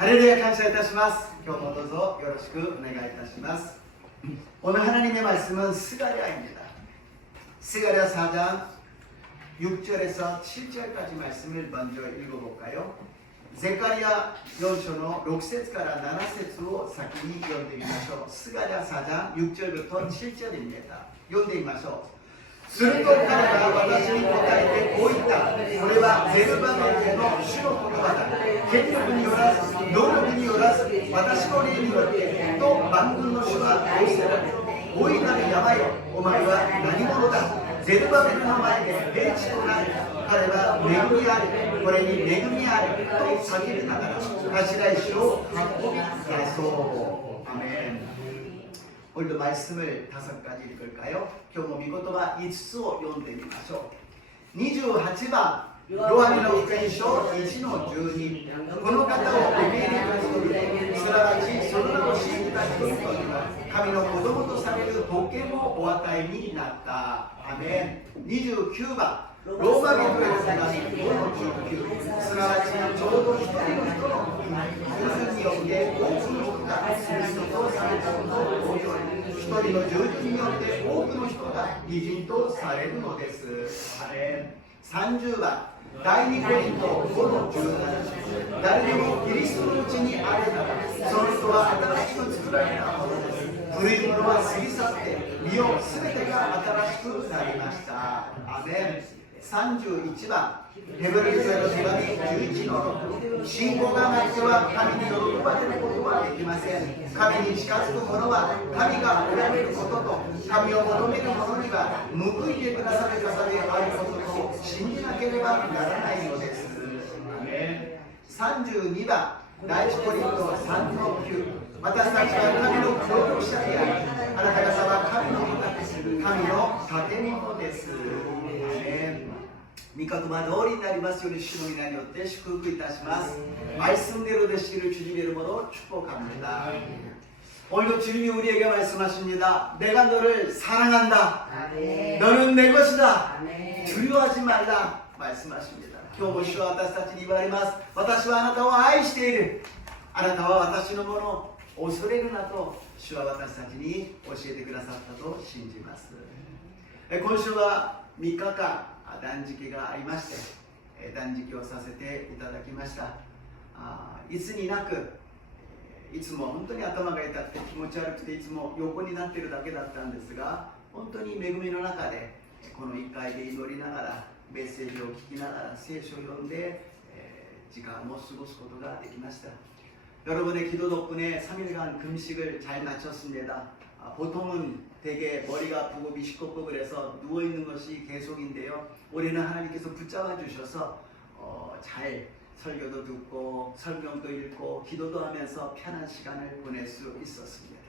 ハレルヤ感謝いたします。今日もどうぞよろしくお願いいたします. 오늘 하나님의 말씀은 스가랴입니다. 스가랴 4장 6절에서 7절까지 말씀을 먼저 읽어볼까요? 제카리아 4章の 6節から 7節を先に読んでみましょう. 스가랴 4장 6절부터 7절입니다. 読んでみましょう. すると彼が私に答えてこう言った。これはゼルバベルの主の言葉だ。権力によらず、能力によらず、私の霊によってと万軍の主は仰せられる。大いなる山よ、お前は何者だ。ゼルバベルの前で平地となる。彼は恵みある。これに恵みあると叫びながら頭石を運び出そう。アメン。오늘도 말씀을 5가지 읽을까요? 今日も御言葉5つを読んでみましょう. 28번ヨハネの福音書 1-12 この方を受け入れた人々すなわちその名を信じた人々には神の子供とされる特権をお与えになった。アメン。29番ローマ人への手紙 5-19 すなわちちょうど一人の人の偶然によって多くの人が罪人とされたことを同様に一人の十字によって多くの人が義人とされるのです。アメン。30番第2コリント 5-17 誰でもキリストのうちにあれならその人は新しく作られたものです。古いものは過ぎ去って身を全てが新しくなりました。アメン。31番ヘブル人への手紙 11-6 信仰がなくては神に喜ばれることはできません。神に近づく者は神がおられることと神を求める者には報いてくださる方であることと信じなければならないのです。アメン。32番第一コリント 3-9 私たちは神の協力者でありあなた方は神の建物です。御言葉通りになりますように主の皆によって祝福いたします. 말씀대로 되시기를 주님 이름으로 축복합니다. 오늘도 주님이 우리에게 말씀하십니다. 내가 너를 사랑한다. 너는 내 것이다. 두려워하지 말라 말씀하십니다. 今日も主は私たちに言われます。私はあなたを愛している。あなたは私のものを恐れるなと主は私たちに教えてくださったと信じます。今週は3日間断食がありまして断食をさせていただきました。いつになくいつも本当に頭が痛くて気持ち悪くていつも横になっているだけだったんですが本当に恵みの中でこの1回で祈りながらメッセージを聞きながら聖書を読んで時間を過ごすことができました。여러분의 기도 덕분에 3일간 금식을 잘 마쳤습니다. 보통은 되게 머리가 아프고 미식겁고 그래서 누워있는 것이 계속인데요. 올해는 하나님께서 붙잡아 주셔서 잘 설교도 듣고 설명도 읽고 기도도 하면서 편한 시간을 보낼 수 있었습니다.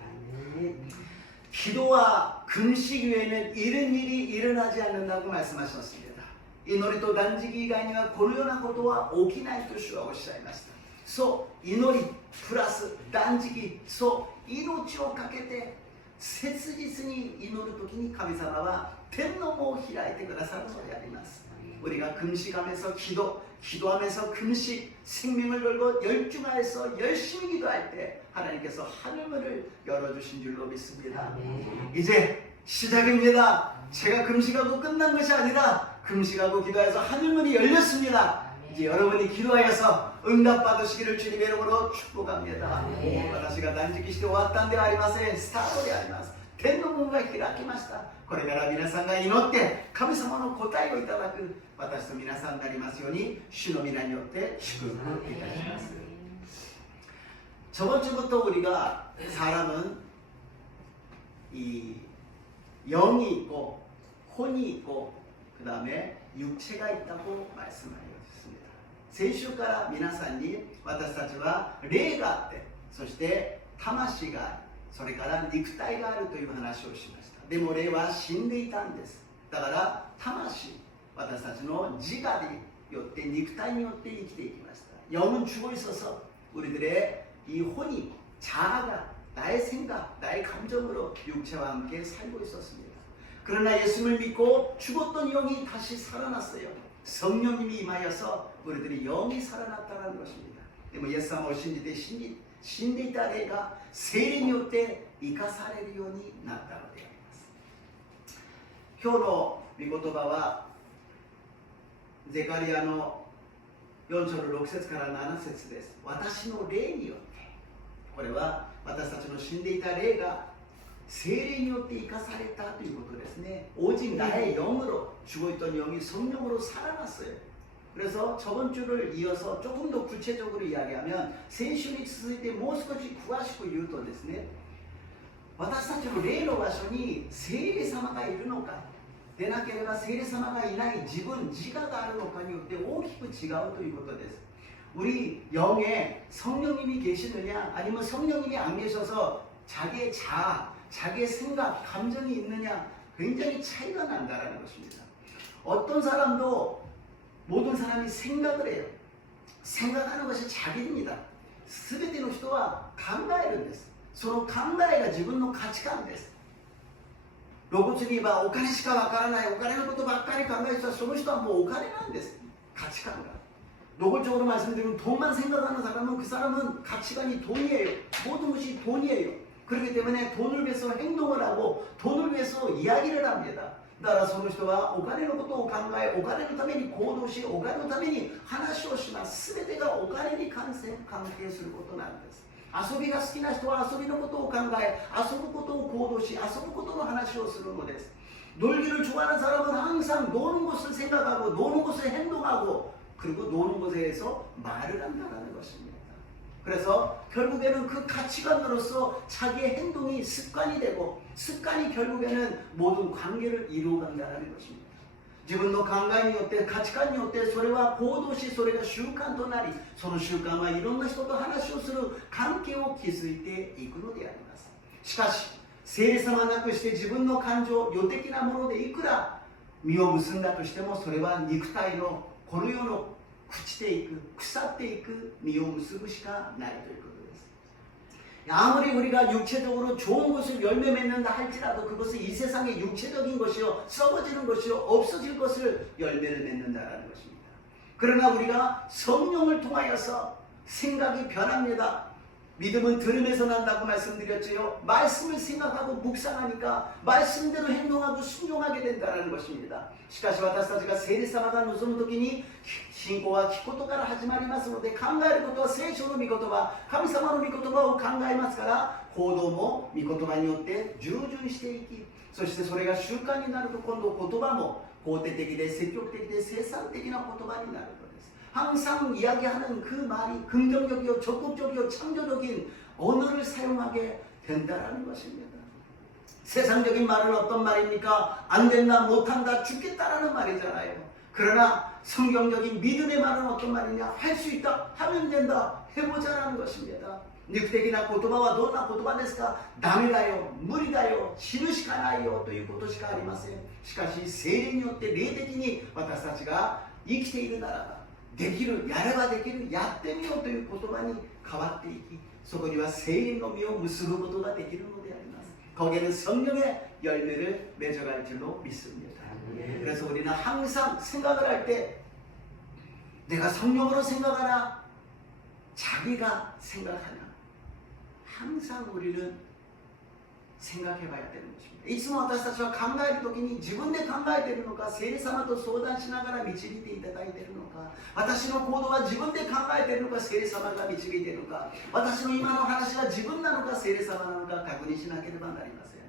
기도와 금식 외에는 이런 일이 일어나지 않는다고 말씀하셨습니다. 이 노래도 단지기가 아니라 고요한 것도와 오기나이と主はおっしゃいました。そう祈りプラス断食そう命をかけて切実に祈るときに神様は天の門を開いてくださるのであります. 우리가 금식하면서 기도하면서 금식 생명을 걸고 열중하여서 열심히 기도할 때 하나님께서 하늘문을 열어주신 줄로 믿습니다. 이제 시작입니다. 제가 금식하고 끝난 것이 아니라 금식하고 기도해서 하늘문이 열렸습니다. 이제 여러분이 기도하여서 응답받으시기를 주님의 이름으로 축복합니다. 私が断食して終わったんではありません。スタートであります。天の門が開きました。これから皆さんが祈って神様の答えをいただく私と皆さんになりますように主の皆によって祝福いたします. 저번 주부터 우리가 사람은 이 영이 있고 혼이 있고 그 다음에 육체가 있다고 말씀하셨습니다. 先週から皆さんに私たちは霊があってそして魂があるそれから肉体があるという話をしました。でも霊は死んでいたんです。だから魂私たちの自我によって肉体によって生きていきました。 영은 죽어 있어서 우리들의 이 혼이 자아가 나의 생각, 나의 감정으로 육체와 함께 살고 있었습니다. 그러나 예수를 믿고 죽었던 영이 다시 살아났어요. 성령님이 임하여서 우리들이 영이 살아났다는 것입니다. でもイエス様を信じて死んでいた霊が聖霊によって生かされるようになったのであります。今日の御言葉はゼカリアの4章の6節から7節です。私の霊によって、これは私たちの死んでいた霊が聖霊によって生かされたということですね. 오직 나의 영으로 죽어있던 영이 성령으로 살아났어요. 그래서 저번 주를 이어서 조금 더 구체적으로 이야기하면先週に続いてもう少し詳しく言うとですね、私たちの霊の場所に聖霊様がいるのかでなければ聖霊様がいない自分自我があるのかによって大きく違うということです。 우리 영에 성령님이 계시느냐 아니면 성령님이 안 계셔서 자기의 자아, 자기의 생각, 감정이 있느냐 굉장히 차이가 난다는 것입니다. 어떤 사람도 모든 사람이 생각을 해요. 생각하는 것이 자기입니다. 全ての人は考えるんです。その考えが自分の価値観です。露骨に言えばお金しかわからない、お金のことばっかり考えてたらその人はもうお金なんです。価値観が. 노골적으로 말씀드리면 돈만 생각하는 사람은 그 사람은 가치관이 돈이에요. 모든 것이 돈이에요. 그렇기 때문에 돈을 위해서 행동을 하고 돈을 위해서 이야기를 합니다. 따라서 その人はお金のことを考え、お金のために行動し、お金のために話をします。全てがお金に関係することなんです。遊びが好きな人は遊びのことを考え、遊ぶことを行動し、遊ぶことの話をするのです。 놀기를 좋아하는 사람은 항상 노는 것을 생각하고 노는 것을 행동하고 그리고 노는 것에 대해서 말을 한다는 것입니다. 그래서 결국에는 그 가치관으로서 자기의 행동이 습관이 되고 습관이 결국에는 모든 관계를 이루어간다는 것입니다. 自分の考えによって価値観によってそれは行動しそれが習慣となりその習慣はいろんな人と話をする関係を築いていくのであります。しかし聖霊様なくして自分の感情、予的なものでいくら実を結んだとしてもそれは肉体のこの世の朽ちていく、腐っていく実を結ぶしかないということです。 아무리 우리가 육체적으로 좋은 것을 열매 맺는다 할지라도 그것은 이 세상의 육체적인 것이요 썩어지는 것이요 없어질 것을 열매를 맺는다라는 것입니다. 그러나 우리가 성령을 통하여서 생각이 변합니다. 믿음은 들음에서 난다고 말씀드렸지요. 말씀을 생각하고 묵상하니까 말씀대로 행동하고 순종하게 된다는 것입니다. しかし私たちが聖霊様が望む時に信仰は聞くことから始まりますので考えることは聖書の御言葉、神様の御言葉を考えますから行動も御言葉によって従順していきそしてそれが習慣になると今度言葉も肯定的で積極的で生産的な言葉になるのです。 항상 이야기하는 그 말이 긍정적이요 적극적이요 창조적인 언어를 사용하게 된다는 것입니다. 세상적인 말은 어떤 말입니까? 안 된다, 못한다, 죽겠다라는 말이잖아요. 그러나 성경적인 믿음의 말은 어떤 말이냐? 할 수 있다, 하면 된다, 해보자라는 것입니다. 肉的な言葉はどんな言葉ですか？ダメだよ、無理だよ、死ぬしかないよということしかありません。しかし聖霊によって霊的に私たちが生きているならばできる、やればできる、やってみようという言葉に変わっていきそこには聖霊の実を結ぶことができるのであります。 거기에는 성령의 열매를 맺어갈 줄로 믿습니다. 그래서 우리는 항상 생각을 할 때 내가 성령으로 생각하나 자기가 생각하나 항상 우리는 생각해 봐야 되는 것입니다. いつも私たちは考えるときに自分で考えているのか聖霊様と相談しながら導いていただいているのか私の行動は自分で考えているのか聖霊様が導いているのか私の今の話は自分なのか聖霊様なのか確認しなければなりません.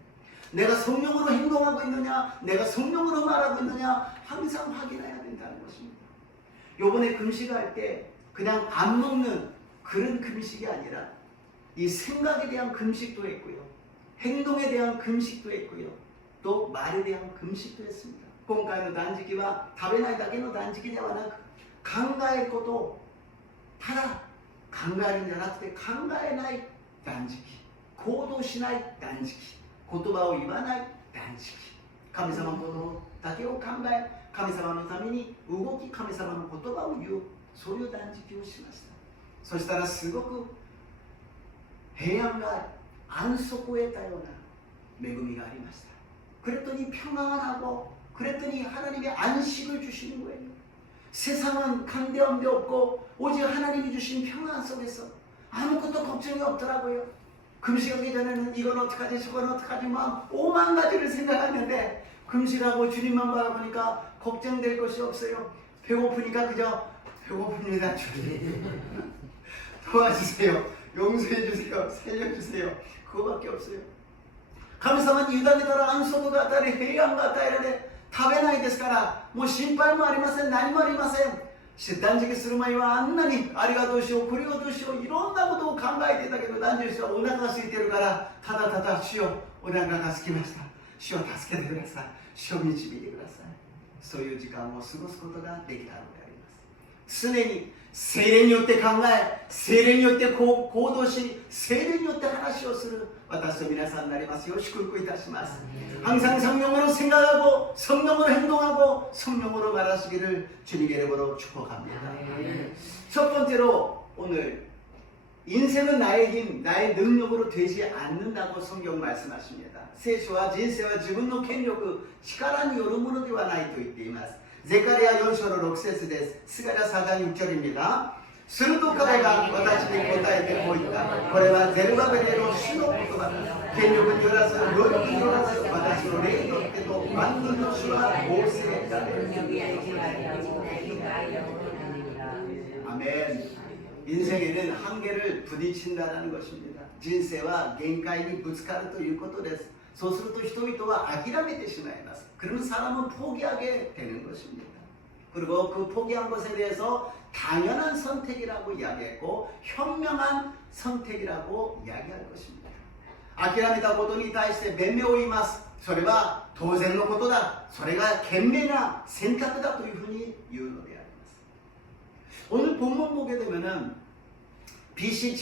내가 성령으로 행동하고 있느냐 내가 성령으로 말하고 있느냐 항상 확인해야 된다는 것입니다. 요번에 금식할 때 그냥 안 먹는 그런 금식이 아니라 이 생각에 대한 금식도 했고요 행동에 대한 금식도 했고요 또 말에 대한 금식도 했습니다. 今回の断食は食べないだけの断食ではなく考えることをただ考えるんじゃなくて考えない断食行動しない断食言葉を言わない断食神様のことだけを考え神様のために動き神様の言葉を言うそういう断食をしました。そしたらすごく平安が安息を得たような恵みがありました. 그랬더니 평안하고 그랬더니 하나님의 안식을 주시는 거예요. 세상은 간대함도 없고 오직 하나님이 주신 평안 속에서 아무것도 걱정이 없더라고요. 금식하기 전에는 이건 어떡하지 저건 어떡하지 막 5만 가지를 생각하는데 금식하고 주님만 바라보니까 걱정될 것이 없어요. 배고프니까 그저 배고픕니다 주님. 도와주세요. 용서해주세요. 살려주세요. 그거밖에 없어요.神様に委ねたら安息が与えれ平安が与えられ食べないですからもう心配もありません。何もありません。断食する前はあんなにあれがどうしようこれをどうしよういろんなことを考えていたけど断食したらお腹が空いてるからただただ主よお腹が空きました。主を助けてください。主を導いてください。そういう時間を過ごすことができたのであります。常に聖霊によって考え聖霊によって行動し聖霊によって話をする私と皆さんになりますよう祝福いたします。 항상 성령으로 생각하고 성령으로 행동하고 성령으로 말하시기를 주님의 이름으로 축복합니다. 첫 번째로 오늘 인생은 나의 힘, 나의 능력으로 되지 않는다고 성경 말씀하십니다. 聖書は人生は自分の権力、力によるものではないと言っています。ゼカリア4章の6節です。スガリア4章6절입니다. すると彼が私に答えてこう言った。これはゼルバベルの主の言葉だ。権力によらず、能力によらず、私の霊によってと万軍の主は仰せられる。아멘. 인생에는 한계를 부딪힌다는 것입니다. 人生は限界にぶつかるということです。そうすると人々は諦めてしまいます。 그러면 사람은 포기하게 되는 것입니다. 그리고 그 포기한 것에 대해서 당연한 선택이라고 이야기했고 현명한 선택이라고 이야기할 것입니다. 諦めたことに対して弁明を言います。それは当然のことだ。それが賢明な選択だというふうに言うのであります。 오늘 본문 보게 되면은 BC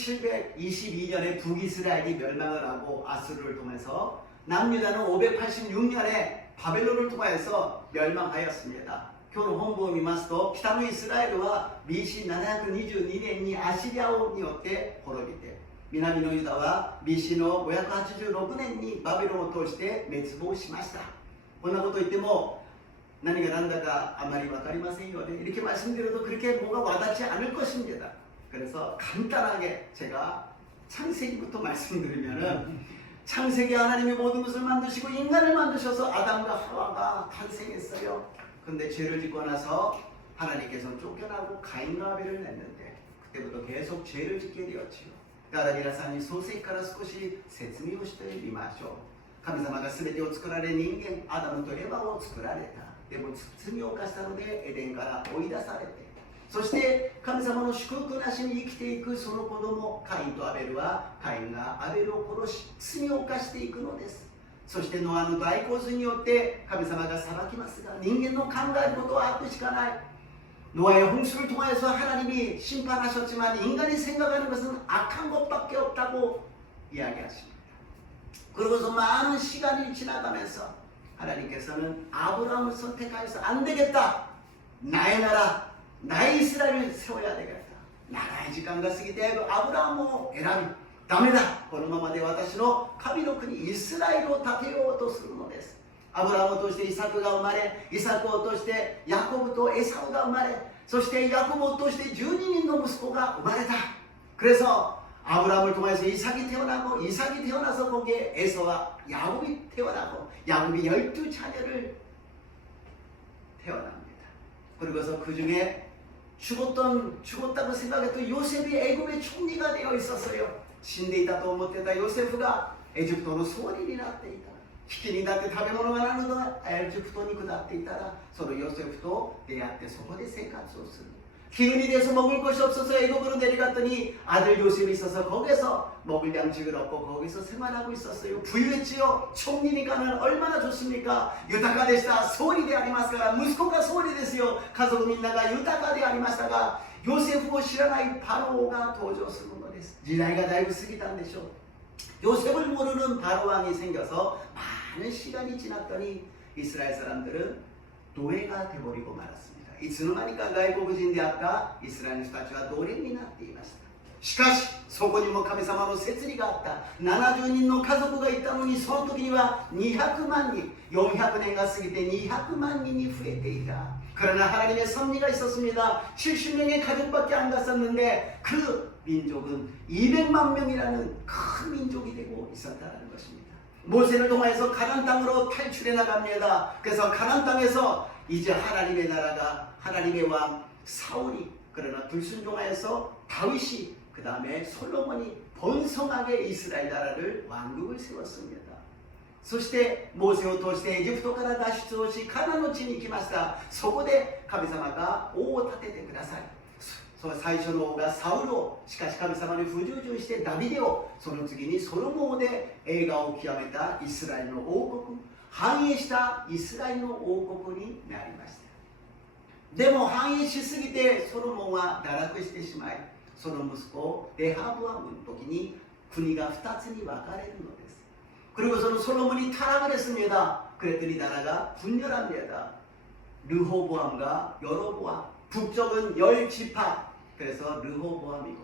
722년에 북이스라엘이 멸망을 하고 아수르를 통해서 남유다는 586년에 바벨론을 통하여서 멸망하였습니다. 今日の本文を見ますと北のイスラエルは BC 722年にアシリア王によって滅びて南のユダは BC の586年にバベロンを通して滅亡しました。こんなこと言っても何が何だかあまり分かりませんよね。 이렇게 말씀드려도 그렇게 뭐가 와닿지 않을 것입니다. 그래서 간단하게 제가 창세기부터 말씀드리면은 창세기 하나님이 모든 것을 만드시고 인간을 만드셔서 아담과 하와가 탄생했어요. 근데 죄를 짓고 나서 하나님께서 쫓겨나고 가인과 아벨을 냈는데 그때부터 계속 죄를 짓게 되었지요. だから皆さんに創世記から少し説明をしてみましょう。神様が全てを作られ人間アダムとエバを作られた。でも罪を犯したのでエデンから追い出されてそして神様の祝福なしに生きていくその子供カインとアベルはカインがアベルを殺し罪を犯していくのです。そしてノアの大洪水によって神様が裁きますが人間の考えることは悪しかない。 노아의 홍수를 통하여서 하나님이 심판하셨지만 인간이 생각하는 것은 악한 것밖에 없다고 이야기하십니다. 그러고서 많은 시간이 지나가면서 하나님께서는 아브라함을 선택하여서 안 되겠다. 나의 나라, 나의 이스라엘을 세워야 되겠다. 나라의時間が過ぎてアブラハムを選びダメだ。このままで私の神の国イスラエルを建てようとするのです。 アブラハムを通してイサクが生まれイサクを通してヤコブとエサウが生まれそしてヤコブを通して12人の息子が生まれた。 그래서 아브라함을 통해서 이삭이 태어나고 이삭이 태어나서 거기에 에서와 야곱이 태어나고 야곱이 12자녀를 태어납니다. 그리고서 그 중에 죽었다고 생각했던 요셉이 애굽의 총리가 되어 있었어요. 死んでいたと思ってたヨセフがエジプトの総理になっていた。 危機になって食べ物がないのがエジプトに下っていたらそのヨセフと出会ってそこで生活をする。 기근이 돼서 먹을 것이 없어서 애굽으로 내려갔더니 아들 요셉이 있어서 거기서 먹을 양식을 얻고 거기서 생활하고 있었어요. 부유했지요. 총리니까는 얼마나 좋습니까? 유다가 되시다 소리でありますから息子が総理ですよ。家族みんなが豊かでありましたがヨセフを知らないパローが登場するのです。時代がだいぶ過ぎたんでしょう。 요셉을 모르는 바로왕이 생겨서 많은 시간이 지났더니 이스라엘 사람들은 노예가 되어버리고 말았습니다. いつの間にか外国人であったイスラエルの人たちは奴隷になっていました。しかしそこにも神様の摂理があった。70人の家族がいたのにその時には200万人400年が過ぎて200万人に増えていた。 그러나 하나님의 섭리가 있었습니다. 70명의 가족밖에 안 갔었는데 그 민족은 200만 명이라는 큰 민족이 되고 있었다는 것입니다. 모세를 통하여서 가나안 땅으로 탈출해 나갑니다. 그래서 가나안 땅에서 이제 하나님의 나라가 하나님의 왕 사울이 그러나 불순종하여서 다윗이 그 다음에 솔로몬이 번성하게 이스라엘 나라를 왕국을 세웠습니다. そしてモーセを通してエジプトから脱出をしカナンの地に行きました。そこで神様が王を立ててください。最初の王がサウルを、しかし神様に不従順してダビデを、その次にソロモンで栄華を極めたイスラエルの王国、繁栄したイスラエルの王国になりました。でも繁栄しすぎてソロモンは堕落してしまい、その息子レハブアムの時に国が2つに分かれるのです。 그리고 저는 솔로몬이 타락을 했습니다. 그랬더니 나라가 분열합니다. 르호보암과 여로보암. 북쪽은 10지파. 그래서 르호보암이고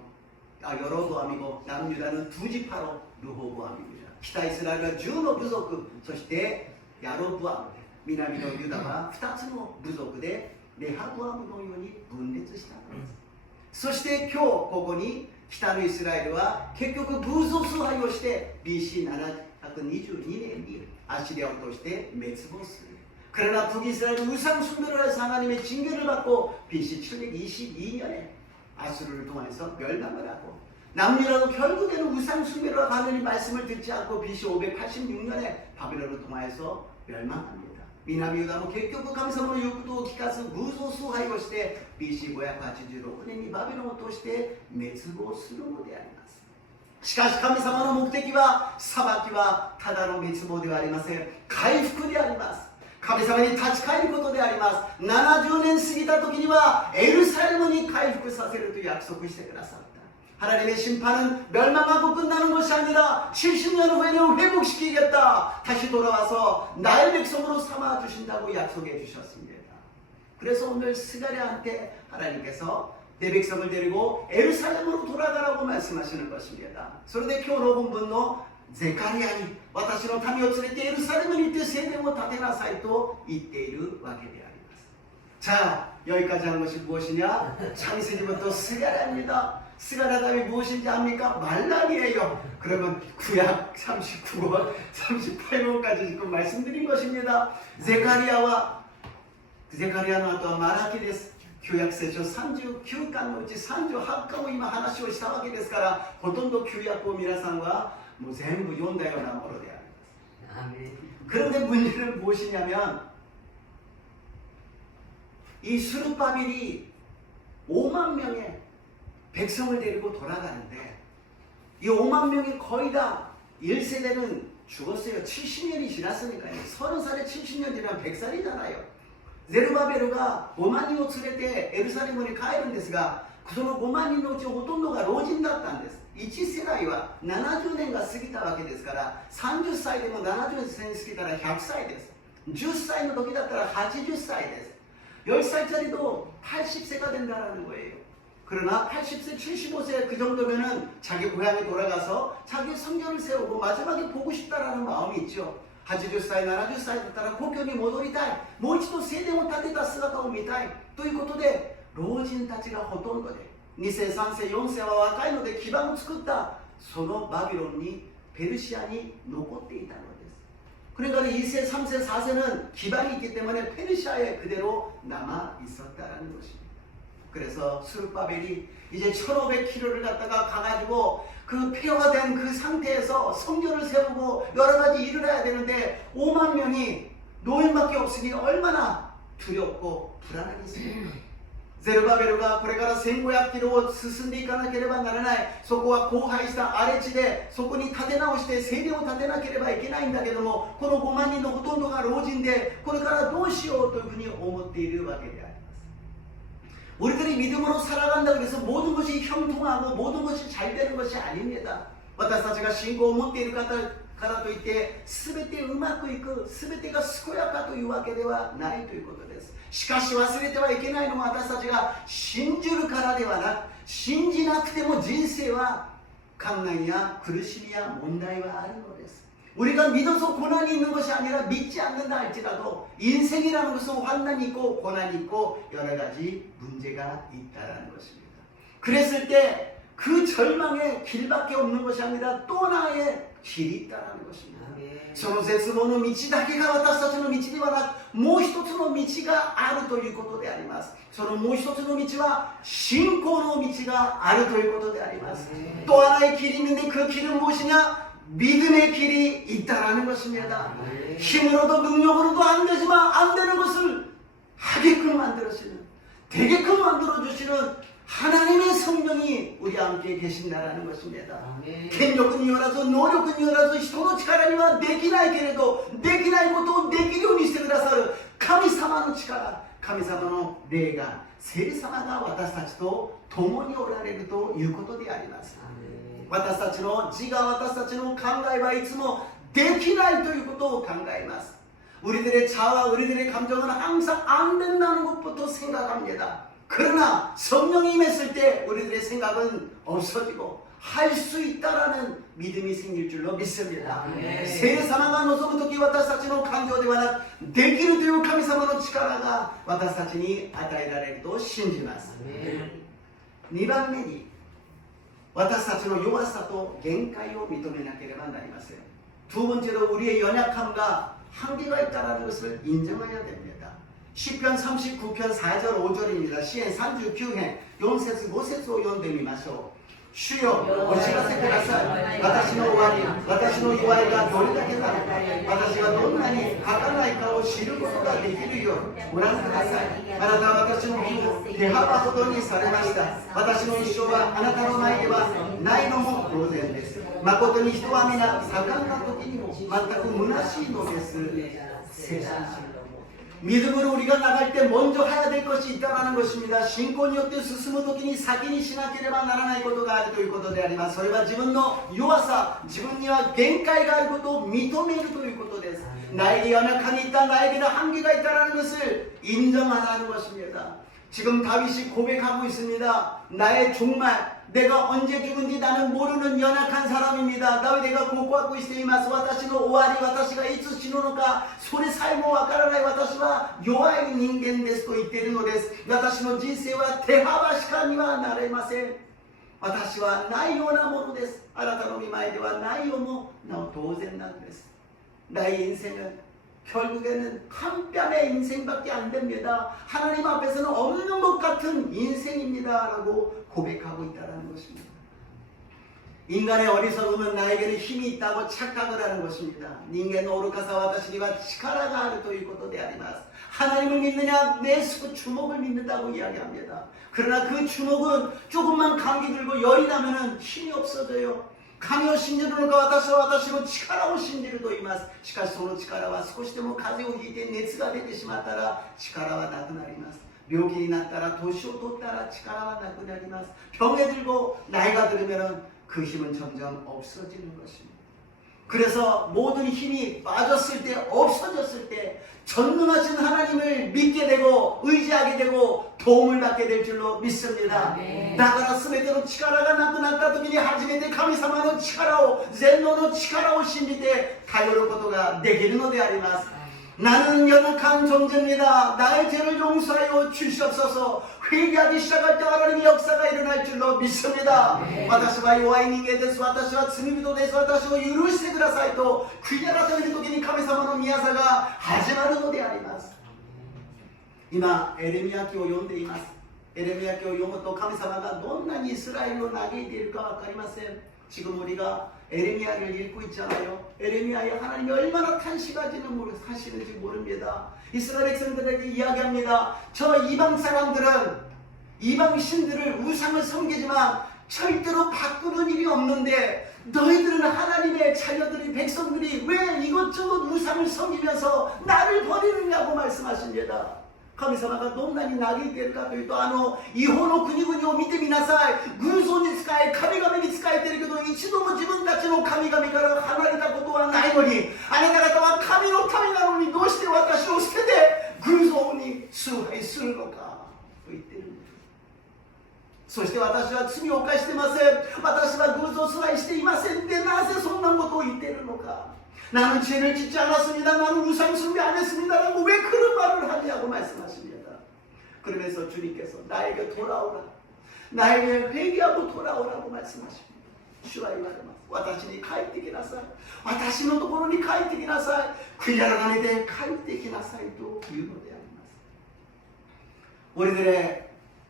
여로보암이고 남유다는 2지파로 르호보암입니다.北イスラエルは10の部族、そしてヤロブアムで南のユダは2つの部族でレハブアムのように分裂したのです。そして今日ここに北のイスラエルは結局偶像崇拝をして BC722年にアシリアを通して滅亡する。 그러나 북이스라엘은 우상 숭배를 해서 하나님의 징계를 받고 BC 722년에 아수르를 통해서 멸망을 하고 남유다도 결국에는 우상 숭배로 하나님 말씀을 듣지 않고 BC 586년에 바벨론을 통하여서 멸망합니다. 南ユダも結局神様の言うことを聞かず偶像崇拝をして BC586年にバビロンを通して滅亡するのであります。しかし神様の目的は裁きはただの滅亡ではありません。回復であります。 神様に立ち返ることであります。70年過ぎた時にはエルサレムに回復させると約束してくださった。 하나님의 심판은 멸망하고 끝나는 것이 아니라 70년 후에는 회복시키겠다. 다시 돌아와서 나의 백성으로 삼아 주신다고 약속해 주셨습니다. 그래서 오늘 스가랴한테 하나님께서 내 백성을 데리고 에루살렘으로 돌아가라고 말씀하시는 것입니다. それで今日の本文の ゼカリアに私の民を連れてエルサレムに行って聖殿を建てなさいと言っているわけであります。 자, 여기까지 한 것이 무엇이냐? 창세기부터 스가랴입니다. 스가랴 다음이 무엇인지 압니까? 말라기예요. 그러면 구약 39권, 38권까지 지금 말씀드린 것입니다.ゼカリアの後はマラキです。 旧約聖書39巻のうち38巻を今話をしたわけですから、ほとんど旧約を皆さんはもう全部読んだようなものであります。 그런데 문제는 무엇이냐면 이 스룹바벨이 5만 명의 백성을 데리고 돌아가는데 이 5만 명이 거의 다 1세대는 죽었어요. 70년이 지났으니까요. 30살에 70년 지나면 100살이잖아요. 제르바베르가 5만人を連れてエルサレムに帰るんですが、その5万人のうちほとんどが老人だったんです。 1世代は70年が過ぎたわけですから、30歳でも70年過ぎたら100歳です。 10歳の時だったら80歳です。 10살짜리도 80세가 된다는 거예요. 그러나 80세, 75세 그 정도면은 자기 고향에 돌아가서 자기 성전을 세우고 마지막에 보고 싶다라는 마음이 있죠. 80歳、70歳だったら故郷に戻りたい。もう一度聖殿を建てた姿を見たい。ということで、老人たちがほとんどで、 2世、3世、4世は若いので基盤を作ったそのバビロンにペルシアに残っていたのです。 그러니까 2세, 3세, 4세는 기반이 있기 때문에 페르시아에 그대로 남아 있었다는 것입니다. 그래서 스룹바벨이 이제 1500km를 갖다가 가가지고 그 폐허된 그 상태에서 성전을 세우고 여러 가지 일을 해야 되는데 5만 명이 노인밖에 없으니 얼마나 두렵고 불안하겠습니까? ゼルバベルがこれから 1500キロを進んでいかなければならない。そこは荒廃した荒れ地で、そこに建て直して聖殿を建てなければいけないんだけども、この5万人のほとんどが老人で、これからどうしようというふうに思っているわけであります。 우리들이 믿음으로 살아간다 그래서 모든 것이 형통하고 모든 것이 잘 되는 것이 아닙니다. 私たちが信仰を持っているからといって全てうまくいく、全てが健やかというわけではないということです。 しかし忘れてはいけないのは私たちが信じるからではなく、信じなくても人生は困難や苦しみや問題はあるのです。 우리가 믿어서 고난이 있는 것이 아니라 믿지 않는다 할지라도 인생이라는 것은 환난이 있고 고난이 있고 여러 가지 문제가 있다는 것입니다. 그랬을 때 그 절망의 길밖에 없는 것이 아니라 또 하나의 길이 있다는 것입니다. その絶望の道だけが私たちの道ではなく、もう一つの道があるということであります。そのもう一つの道は信仰の道があるということであります。또 하나의 길이 있는데 그 길은 무엇이냐? 믿음의 길이 있다라는 것입니다. 힘으로도 능력으로도 안 되지만 안 되는 것을 하게끔 만들어주시는, 되게끔 만들어주시는 하나님의 성령이 우리 함께 계신다라는 것입니다.権力によらず能力によらず人の力にはできないけれど、できないことをできるようにしてくださる神様の力、神様の霊が、聖様が私たちと共におられるということであります。私たちの自我、私たちの考えはいつもできないということを考えます。 우리들의 자아와 우리들의 감정은 항상 안 된다는 것부터 생각합니다. 그러나 성령이 임했을 때 우리들의 생각은 없어지고 할 수 있다라는 믿음이 생길 줄로 믿습니다. 聖様が望むとき私たちの感情ではなく、できるという神様の力が私たちに与えられると信じます。2番目に私たちの弱さと限界を認めなければなりません。 두 번째로 우리의 연약함과 한계가 있다는 것을 인정해야 됩니다. 시편 39편 4절 5절입니다. 시엔 39編 4節5節を読んでみましょう. 주여お知らせください。私の終わり、私の弱いがどれだけなのか、私がどんなに儚いかを知ることができるようご覧ください。あなたは私の日を手幅ほどにされました。私の一生はあなたの前ではないのも当然です。誠に人は皆盛んな時にも全く虚しいのです。 믿음으로 우리가 나갈 때 먼저 해야 될 것이 있다는 것입니다. 신고によって進む時に先にしなければならないことがあるということであります。それは自分の弱さ、自分には限界があることを認めるということです。 나에게 연약함이 있다, 나에게는 한계가 있다는 것을 인정하라는 것입니다. 지금 다윗이 고백하고 있습니다. 나의 종말, 내가 언제 죽은지 나는 모르는 연약한 사람입니다. 다윗이가 고백하고 있습니다. 私の終わり、私がいつ死ぬのか、それさえもわからない私は弱い人間ですと言っているのです。私の人生は手幅しかにはなれません。私はないようなものです。あなたの御前ではないよも当然なんです。 나의 인생은 결국에는 한 뼘의 인생밖에 안 됩니다. 하나님 앞에서는 없는 것 같은 인생입니다 라고 고백하고 있다는 것입니다. 인간의 어리석음은 나에게는 힘이 있다고 착각을 하는 것입니다. 인간의 오르카사와 다시리와 치카라가 하루ということであります. 하나님을 믿느냐 내 주먹을 믿는다고 이야기합니다. 그러나 그 주먹은 조금만 감기 들고 열이 나면은 힘이 없어져요. 神を信じるのか私は私の力を信じると言います。しかしその力は少しでも風邪をひいて熱が出てしまったら力はなくなります。病気になったら年を取ったら力はなくなります。병에 들고 나이가 들으면 그 힘은 점점 없어지는 것입니다. 그래서 모든 힘이 빠졌을 때, 없어졌을 때 전능하신 하나님을 믿게 되고 의지하게 되고 도움을 받게 될 줄로 믿습니다. だから全ての力がなくなった時に初めて神様の力を、全能の力を信じて頼ることができるのであります。 나는 연약한 존재입니다. 나의 죄를 용서하여 주시옵소서. 회개하기 시작할 때 하나님의 역사가 일어날 줄로 믿습니다. 私は弱い人間です。私は罪人です。私を許してくださいと悔い改める時に神様の御業が始まるのであります。今エレミヤ記を読んでいます。エレミヤ記を読むと神様がどんなにイスラエルを嘆いているか分かりません。 지금 우리가 에레미야를 읽고 있잖아요. 에레미야에 하나님이 얼마나 하시는지 모릅니다. 이스라엘 백성들에게 이야기합니다. 저 이방 사람들은 이방 신들을 우상을 섬기지만 절대로 바꾸는 일이 없는데 너희들은 하나님의 자녀들이 백성들이 왜 이것저것 우상을 섬기면서 나를 버리느냐고 말씀하십니다. 神様がどんなに嘆いているかというと、違法の国々を見てみなさい。偶像に仕え、神々に仕えているけど、一度も自分たちの神々から離れたことはないのに、あなた方は神の民なのにどうして私を捨てて偶像に崇拝するのかと言っているんです。そして私は罪を犯してません。私は偶像崇拝していませんで、なぜそんなことを言っているのか。 나는 죄를 짓지 않았습니다. 나는 우상 숭배 안 했습니다라고 왜 그런 말을 하냐고 말씀하십니다. 그러면서 주님께서 나에게 돌아오라, 나에게 회개하고 돌아오라고 말씀하십니다. 주가 이 말을私に帰ってきなさい、私のところに帰ってきなさい、悔い改めて帰ってきなさいというのであります。 우리들의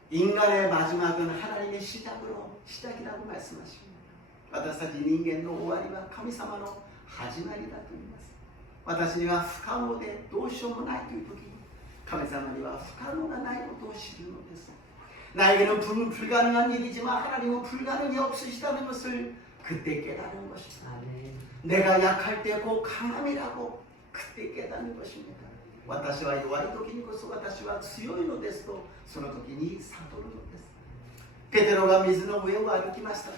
인간의 마지막은 하나님의 시작이라고 말씀하십니다. 私たち人間の終わりは神様の始まりだと言います。私には不可能でどうしようもないという時に神様には不可能がないことを知るのです。 나에게는 불가능한 일이지만 하나님은 불가능이 없으시다는 것을 그때 깨달은 것입니다. 내가 약할 때 곧 강함이라고 그때 깨닫는 것입니다. 私は弱い時にこそ私は強いのですとその時に悟るのです。ペテロが水の上を歩きました。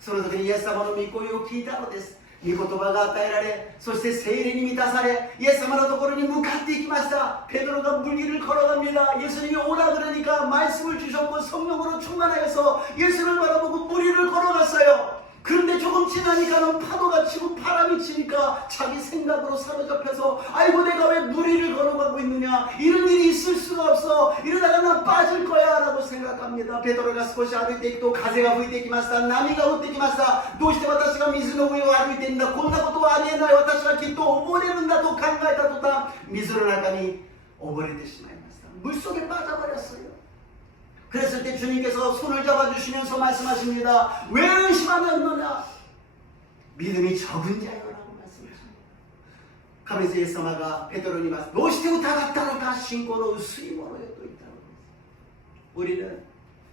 その時にイエス様の御声を聞いたのです。御言葉が与えられ、そして聖霊に満たされ、イエス様のところに向かっていきました。베드로가 물길을 걸어갑니다. 예수님이 오라 그러니까 말씀을 주셨고 성령으로 충만하여서 예수를 바라보고 무리를 걸어갔어요. 그런데 조금 지나니까는 파도가 치고 바람이 치니까 자기 생각으로 사로잡혀서 아이고 내가 왜 무리를 걸어가고 있느냐, 이런 일이 있을 수가 없어, 이러다가 난 빠질 거야 라고 생각합니다. 베드로가少し歩いていくと風が吹いてきました。波が降ってきました。どうして私が水の上を歩いているんだ、こんなことはありえない、私はきっと溺れるんだと考えた途端水の中に溺れてしまいました。 물속에 빠져버렸어요. 그랬을 때 주님께서 손을 잡아주시면서 말씀하십니다. 왜 의심하였느냐? 믿음이 적은 자여라고 말씀하십니다. 가면서 예수마가 베드로니 말씀, どうして疑ったのか、信仰の薄いものよと言ったのです。 우리는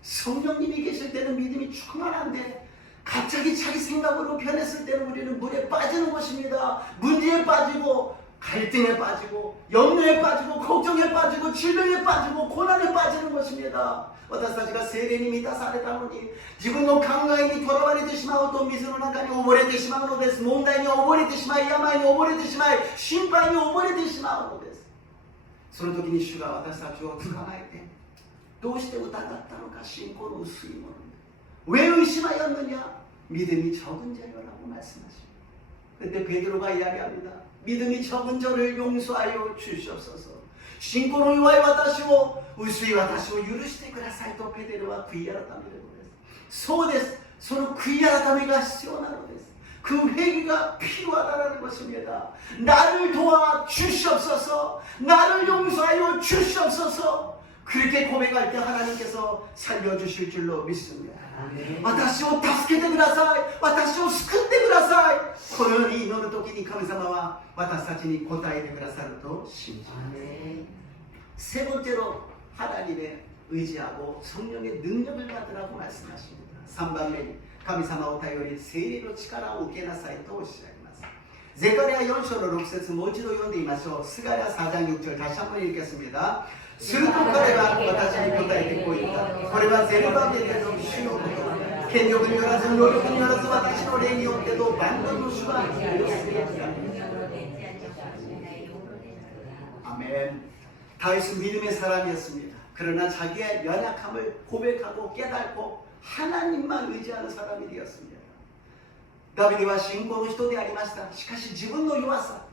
성령님이 계실 때는 믿음이 충만한데 갑자기 자기 생각으로 변했을 때는 우리는 물에 빠지는 것입니다. 문제에 빠지고 갈등에 빠지고 염려에 빠지고 걱정에 빠지고 질병에 빠지고 고난에 빠지는 것입니다. 私たちが聖霊に満たされたのに自分の考えにとらわれてしまうと水の中に溺れてしまうのです。問題に溺れてしまい、病に溺れてしまい、心配に溺れてしまうのです。その時に主が私たちを捕まえて、どうして疑ったのか、信仰の薄いもの왜 의심하였느냐? 믿음이 적은 자여라고 말씀하십니다. 그때 베드로가 이야기합니다. 믿음이 적은 저를 용서하여 주시옵소서. 信仰の弱い私を、薄い私を許してくださいとペテロは悔い改めるのです。そうです。その悔い改めが必要なのです。그 회개가 필요하다는 것입니다. 나를 도와 주시옵소서. 나를 용서하여 주시옵소서. 그렇게 고백할 때 하나님께서 살려주실 줄로 믿습니다. 私を助けてください。私を救ってください。このように祈るときに神様は私たちに答えてくださると信じます。세 번째로 하나님의 의지하고 성령의 능력을 받으라고 말씀하십니다. 3番目に神様を頼り聖霊の力を受けなさいとおっしゃいます。ゼカリア4章の6節もう一度読んでみましょう。スガリア4장 6절 다시 한번 읽겠습니다. すると彼は私に答えてこう言った。これはゼルバベルの主のこと。権力によらず能力によらず私の霊によってと万能の主は言います。아멘. 다윗은 믿음의 사람이었습니다. 그러나 자기의 연약함을 고백하고 깨닫고 하나님만 의지하는 사람이 되었습니다. 다윗이は信仰の人でありました。しかし自分の弱さ、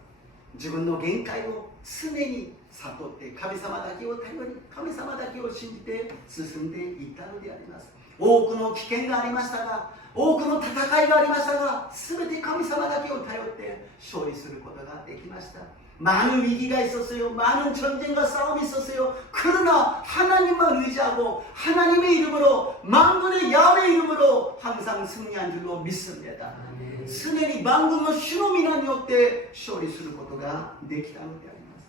自分の限界を常に悟って神様だけを頼り、神様だけを信じて進んでいったのであります。多くの危険がありましたが、多くの戦いがありましたが、全て神様だけを頼って勝利することができました。 많은 위기가 있었어요. 많은 전쟁과 싸움이 있었어요. 그러나 하나님만 의지하고 하나님의 이름으로, 만군의 야훼의 이름으로 항상 승리한 줄로 믿습니다. 常に万軍の主の皆によって勝利することができたのであります。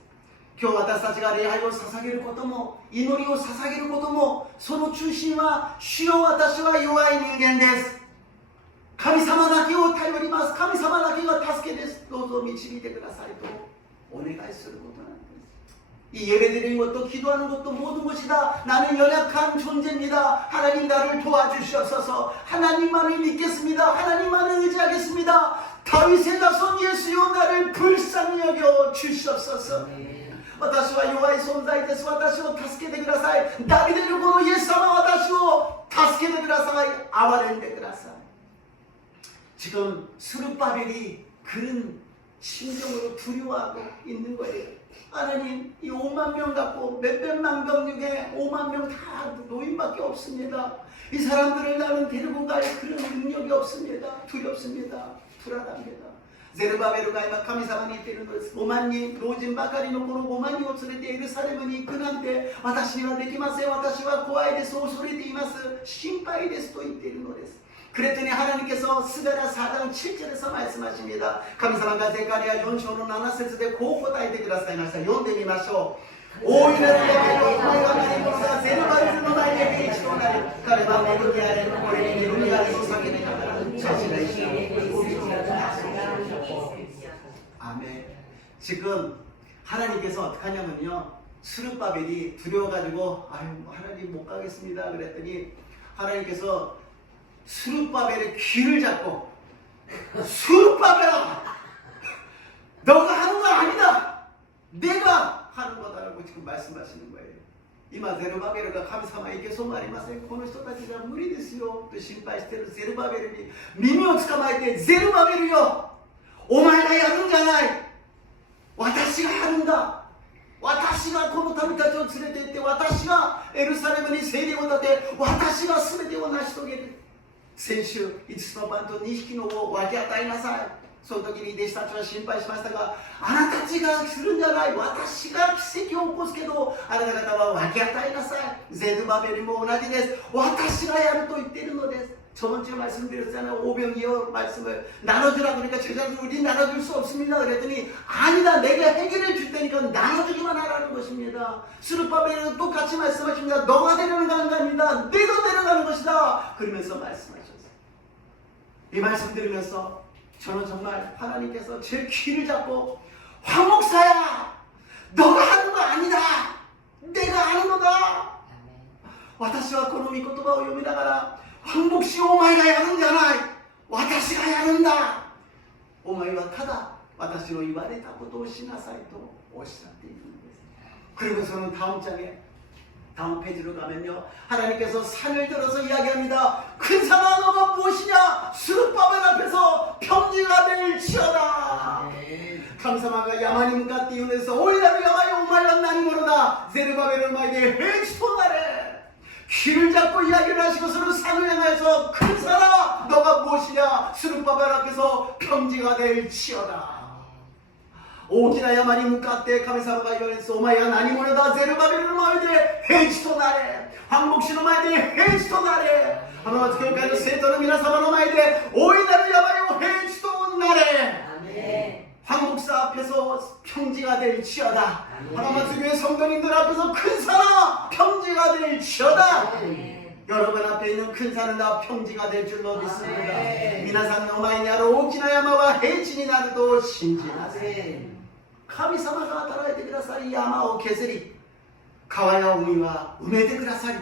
今日私たちが礼拝を捧げることも、祈りを捧げることも、その中心は主よ私は弱い人間です。神様だけを頼ります。神様だけが助けです。どうぞ導いてくださいと お願いすることなんです。이 예배드리는 것도 기도하는 것도 모든 것이 다 나는 연약한 존재입니다. 하나님 나를 도와주시옵소서. 하나님만을 믿겠습니다. 하나님만을 의지하겠습니다. 다윗의 자손 예수여 나를 불쌍히 여겨 주시옵소서. 私は弱い存在です。私を助けてください。ダビデのこのイエス様私を助けてください。憐れんでください。지금 스룹바벨이 그런 심정으로 두려워하고 있는 거예요. 하나님, 이 5만 명 갖고 몇백만 명 중에 5만 명 다 노인밖에 없습니다. 이 사람들을 나는 데리고 갈 그런 능력이 없습니다. 두렵습니다. 불안합니다. 제르바베ルが今神様に言っているのです。5万人、老人ばかりのこの5万人を連れてエルサレムに行くなんて私にはできません。私は怖いです。恐れています。心配ですと言っているのです。 그랬더니 하나님께서 스가랴 4장 7절에서 말씀하십니다. 神様がゼカリア4章の7節でこう答えてくださいました。読んでみましょう。大いなる山よ、お前は何者だ。ゼルバベルの前で平地となり、彼は巡りあれ、俺に巡りあれと叫びながら、자신의 아멘. 지금 하나님께서 어떻게 하냐면요, 스룹바벨이 두려워가지고 아유 하나님 못 가겠습니다 그랬더니 하나님께서 스룹바벨의 귀를 잡고 스룹바벨아, 너가 하는 거 아니다, 내가 하는 거다라고 지금 말씀하시는 거예요. 今ゼルバベルが神様いけそうもありません。この人たちじゃ無理ですよと心配しているゼルバベルに耳をつかまえて、ゼルバベルよ、お前がやるんじゃない、私がやるんだ、私がこの民たちを連れて行って、私がエルサレムに聖殿を建て、私が全てを成し遂げる。先週5つのパンと2匹の魚を分け与えなさい。その時に弟子たちは心配しましたが、あなたたちがするんじゃない、私が奇跡を起こすけど、あなた方は分け与えなさい。ゼルバベルも同じです。私がやると言っているのです。 저번주에 말씀드렸잖아요. 오병이어 말씀을 나눠주라 그러니까 제자들 우리 나눠줄 수 없습니다 그랬더니 아니다, 내가 해결해 줄 테니까 나눠주기만 하라는 것입니다. 스룹바벨은 똑같이 말씀하십니다. 너가 데려가는 거 아닙니다. 내가 데려가는 것이다 그러면서 말씀하셨어요. 이 말씀 들으면서 저는 정말 하나님께서 제 귀를 잡고 황 목사야, 너가 하는 거 아니다, 내가 하는 거다. 私はこの御言葉を読みながら、 황복씨お前がやるんじゃない、私がやるんだ、お前はただ私の言われたことをしなさいとおっしゃっているんです。 그리고서는 다음 장에 다음 페이지로 가면요, 하나님께서 산을 들어서 이야기합니다. 큰 산아 너가 무엇이냐, 스룹바벨 앞에서 평지가 될지어다. 감사마가 야마니向かって言うんです。おいらの山よ、お前は何者だ、ゼルバベルの前で平地となれ。 귀를 잡고 이야기를 하시고서는 산을 향해서 큰 사람 너가 무엇이냐, 스룹바벨 앞에서 평지가 될지어다. 大きな山に向かって神様が言われます。お前は何者だ、ゼルバベルの前で平地となれ、反牧師の前で平地となれ、浜松教会の生徒の皆様の前で大いなる山よ平地となれ。 황 목사 앞에서 평지가 될지어다. 하나만 교회 성도님들 앞에서 큰 산아 평지가 될지어다. 여러분 앞에 있는 큰 산은 다 평지가 될 줄로 믿습니다. 미나산 노마이냐로 오키나 야마와 해진이 나르도 신진하세. 카미사마가 따라야 되くださり山を削り川や海は埋めてくださり、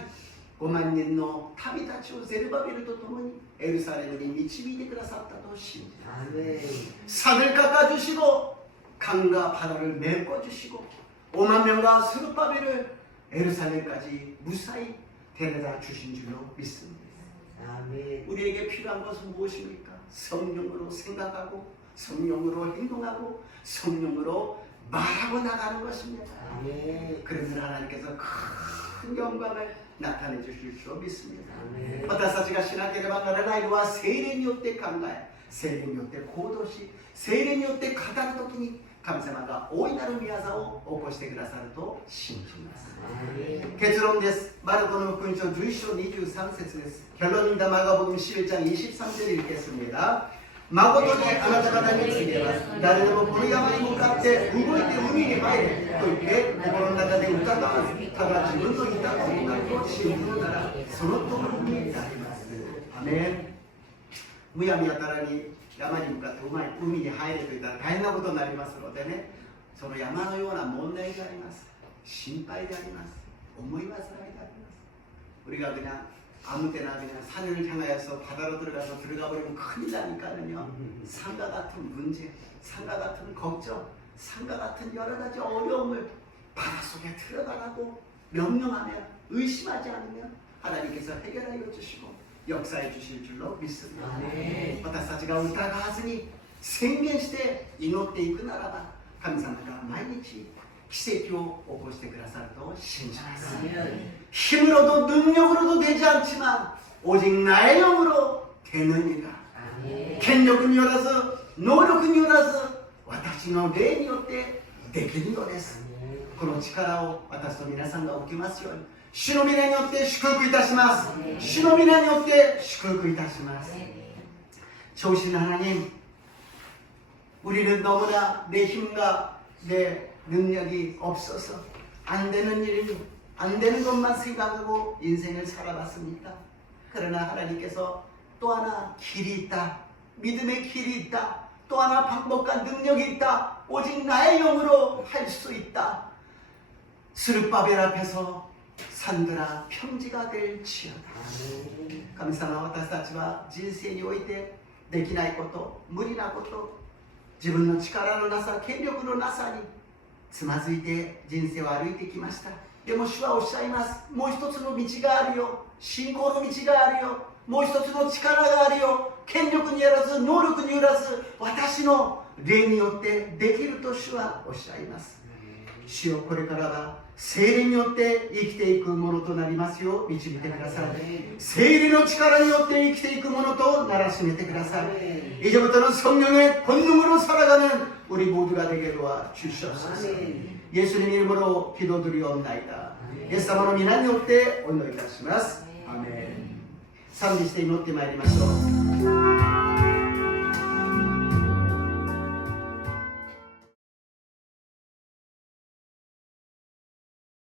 5万人の民たちをゼルバベルと共にエルサレムに導いてくださったと信じます。 산을 깎아주시고 강과 바다를 메꿔주시고 5만 명과 스룹바벨을 에루살렘까지 무사히 데려다 주신 줄로 믿습니다. 아멘. 우리에게 필요한 것은 무엇입니까? 성령으로 생각하고 성령으로 행동하고 성령으로 말하고 나가는 것입니다. 아멘. 그래서 하나님께서 큰 영광을 나타내 주실 줄 믿습니다. 私たちがしなければならないのは聖霊によって考え、聖霊によって行動し、聖霊によって語るときに神様が大いなる御業を起こしてくださると信じます。結論です。マルコの福音書11章23節です。결론입니다. 마가복음 11장 23절 읽겠습니다. 마고도니あなた方については誰でもこの山に向かって動いて海に入れと言って心の中で疑わず、ただ自分の言ったことになると信じるならその通りになります。アメン。むやみやたらに山に向かって海に入れと言ったら大変なことになりますのでね、その山のような問題であります。心配であります。思い煩いであります。 우리가 그냥 아무 때나 그냥 산을 향하여서 바다로 들어가서 들어가 버리면 큰일 나니까는요, 산과 같은 문제, 산과 같은 걱정, 산과 같은 여러 가지 어려움을 바닷속에 들어가라고 명령하면, 의심하지 않으면 하나님께서 해결하여 주시고 역사해 주실 줄로 믿습니다. 私たちが疑わずに宣言して祈っていくならば、神様が毎日奇跡を起こしてくださると信じます。힘으로도 능력으로도 되지 않지만 오직 나의 영으로 되는 이가権力によらず能力によらず私の霊によってできるのです。この力を私と皆さんが受けますように、主の皆によって祝福いたします。主の皆によって祝福いたします。 좋으신 하나님, 우리는 너무나 내 힘과 내 능력이 없어서 안 되는 일이 안 되는 것만 생각하고 인생을 살아봤습니다. 그러나 하나님께서 또 하나 길이 있다, 믿음의 길이 있다, 또 하나 방법과 능력이 있다, 오직 나의 영으로 할 수 있다. 스룹바벨 앞에서 산들아 평지가 될지어다. 神様、私たちは人生においてできないこと、無理なこと、自分の力のなさ、権力のなさにつまずいて人生を歩いてきました。でも主はおっしゃいます。もう一つの道があるよ。信仰の道があるよ。もう一つの力があるよ。権力によらず、能力によらず、私の霊によってできると主はおっしゃいます。主よ、これからは聖霊によって生きていくものとなりますよう導いてください。聖霊の力によって生きていくものとならしめてください。 이제부터는 성령의 본능으로 살아가는 우리 모두가 되게 도와 주시옵소서. 예수님 이름으로 기도드리옵나이다. 예수님의 이름으로祈ってお祈りいたします。アメン。賛美して祈ってまいりましょう。